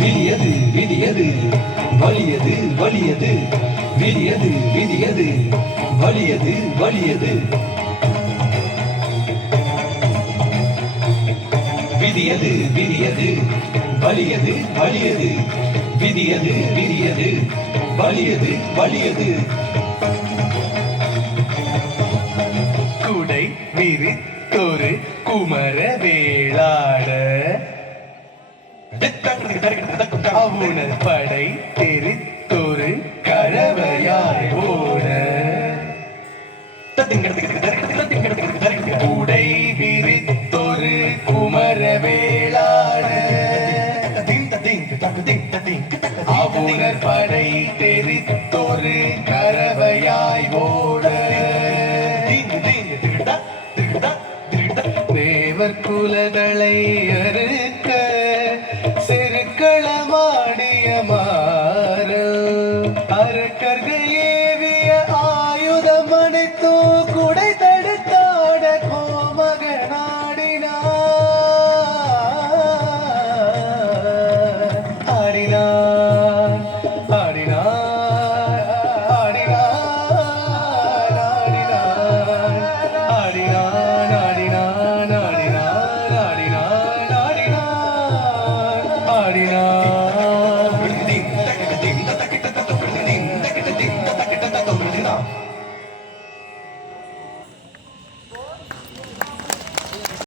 விதியது விதியது வலியது வலியது விதியது விதியது வலியது வலியது விதியது விதியது வலியது வலியது விதியது விதியது வலியது வலியது குடை விரித்தொரு குமர வேளாட அவுணர் படை தெரித்தொரு கரவையாய் ஓட. குடை விரித்தொரு குமர வேளாட அவுணர் படை தெரித்தொரு கரவையாய் ஓட தேவர் குலதளையரு Hare